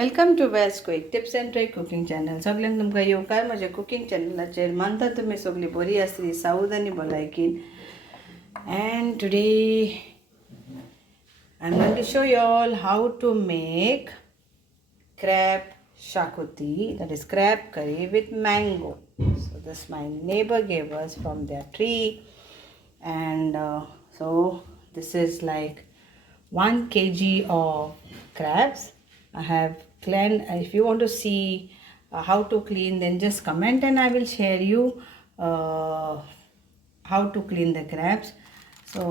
Welcome to valsquicktips&tricks cooking channel. सगळ्यांक तुमकां येवकार म्हज्या कुकिंग चॅनलाचेर. मानता तुमी सगळीं बरी आसली, सावध आनी भलायकीन. And today I'm going to show you all how to make CrabCurry, that is CrabCurry with mango. So this my neighbor gave us from their tree, and so this is like 1 kg of crabs. I have cleaned. If you want to see how to clean, then just comment and I will share you how to clean the crabs. So,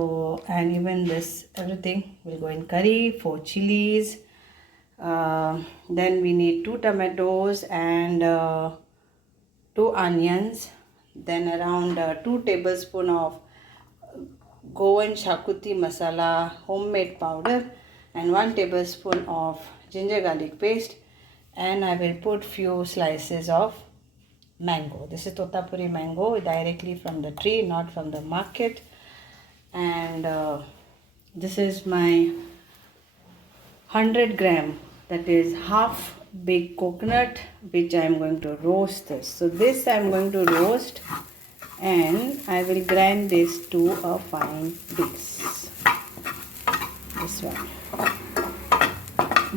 and even this everything will go in curry, 4 chilies, then we need 2 tomatoes and 2 onions, then around 2 tablespoons of Goancuisine masala homemade powder, and 1 tablespoon of ginger garlic paste, and I will put few slices of mango. This is Totapuri mango, directly from the tree, not from the market. And this is my 100 gram, that is half big coconut, which I am going to roast this. So this I am going to roast, and I will grind this to a fine paste. This one.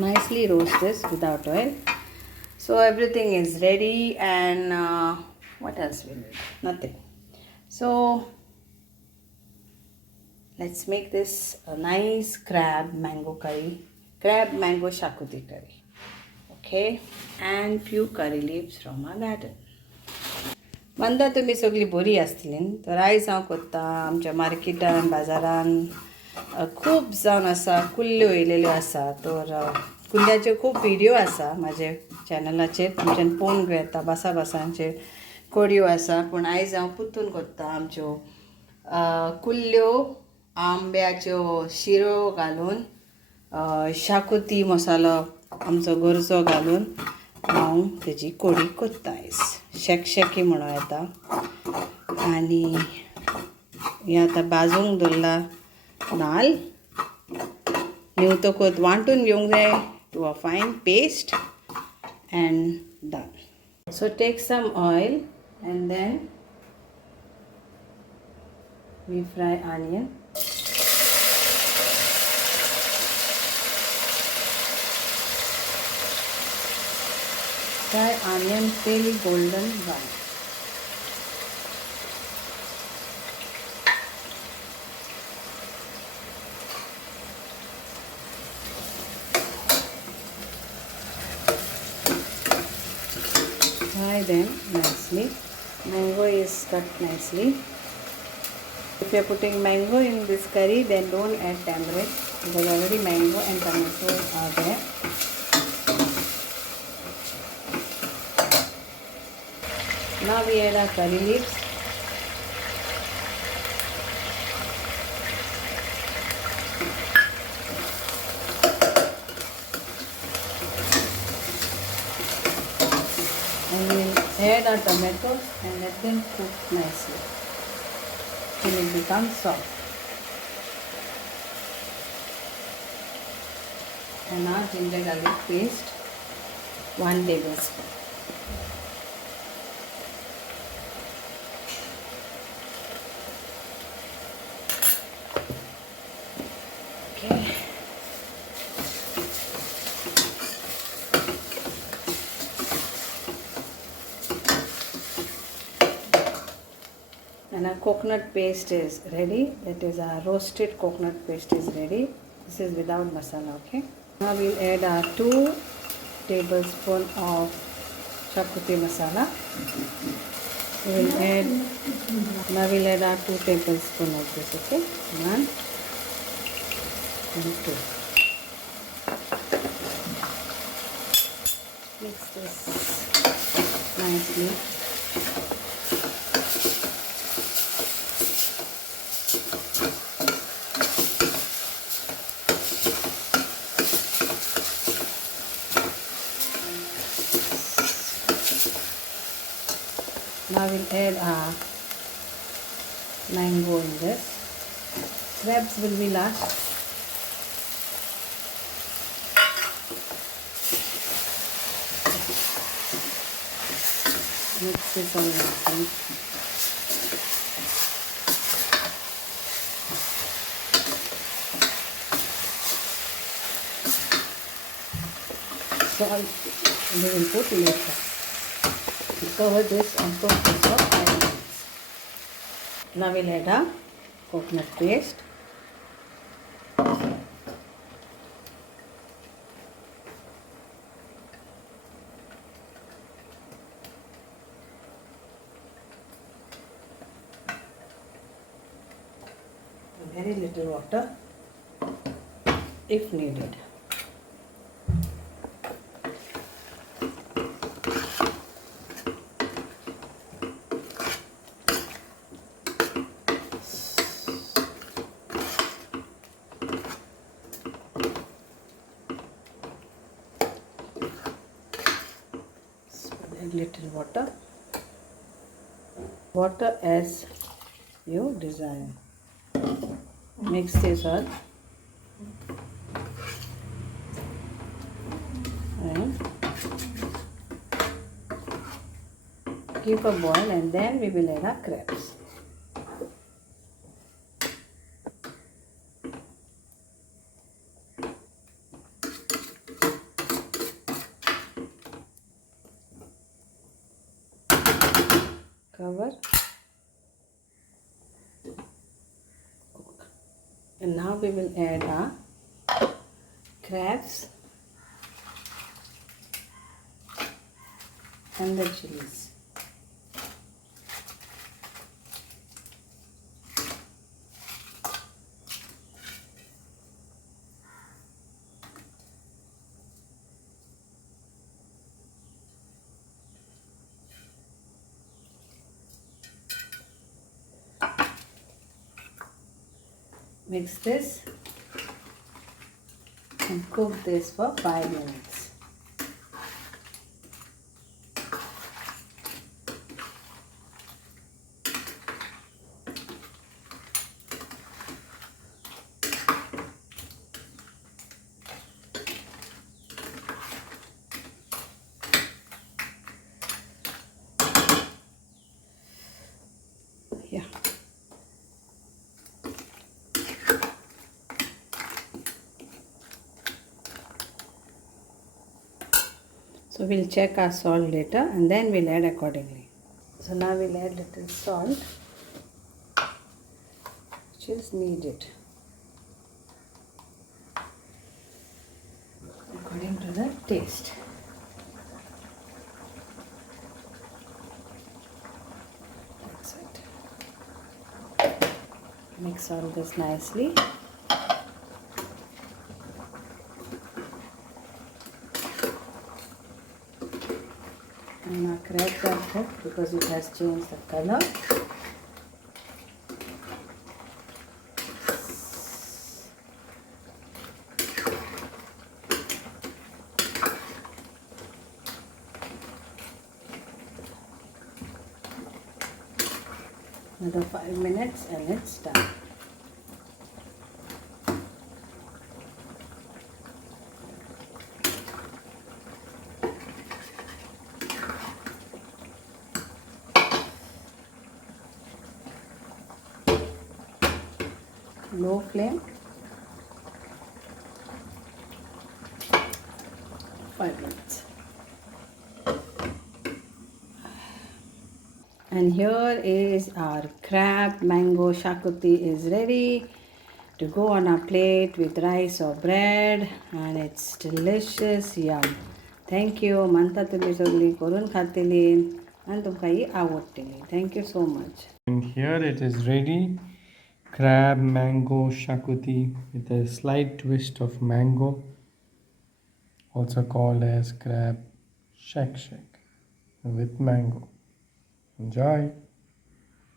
Nicely roast this without oil. So everything is ready, and what else we need? Nothing. So let's make this a nice crab mango curry, crab mango Xacuti curry. Okay, and few curry leaves from our garden. म्हणटा तुमी सगळीं बरी आसतली. तर आयज हांव कोत्ता आमच्या मार्केटान बाजारान खूब जावन आसा, कुल्ल्यो येयलेल्यो आसा. तर कुल्ल्याचे खूब व्हिडिओ आसा म्हाजे चॅनलाचेर, तुमच्यान पळोवन घेता. बासांचे कोडयो आसा, पूण आयज हांव पुतून कोत्ता आमच्यो कुल्ल्यो आंब्याच्यो शिरो घालून, शाकुती मसालो आमचो गोरचो घालून हांव तेजी कोडी कोत्ता आयज. शेकशेकी म्हणून येता. आनी हें आतां भाजूंक दवरला नाल्ल. निवतकूच वांटून घेवंक जाय to a fine paste, and done. So take some oil, and then we fry onion. Fry onion till golden brown. Fry them nicely. Mango is cut nicely. If you are putting mango in this curry, then don't add tamarind, because already mango and tomatoes are there. Now we add our curry leaves. And we'll add our tomatoes and let them cook nicely till it becomes soft. And now ginger garlic paste, 1 tablespoon. Okay. And our coconut paste is ready. That is our roasted coconut paste is ready. This is without masala. Okay. Now we'll add our 2 tablespoons of Xacuti masala. Now we'll add our 2 tablespoons of this. Okay. 1 and 2. Mix this nicely. Now we'll add our mango in this. Crabs will be last. Mix this all nicely. Salt we will put later. Cover this and cook this for 5 minutes. Now we'll add a coconut paste. Very little water if needed. Add little water as you desire. Mix this all and keep a boil, and then we will add our crabs. Cover. And now we will add our crabs and the chilies. Mix this and cook this for 5 minutes. Yeah. So we'll check our salt later and then we'll add accordingly. So now we'll add little salt which is needed according to the taste. That's it. Mix all this nicely. And our crabs are cooked because it has changed the color. Another 5 minutes and it's done. Low flame, 5 minutes. And here is our crab mango shakuti is ready to go on our plate with rice or bread, and it's delicious. Yum. Thank you. Manta tuli sogli korun khatilin and tumka hi आवडटली. Thank you so much. And here it is ready. Crab mango shakuti with a slight twist of mango, also called as crab shak with mango. Enjoy.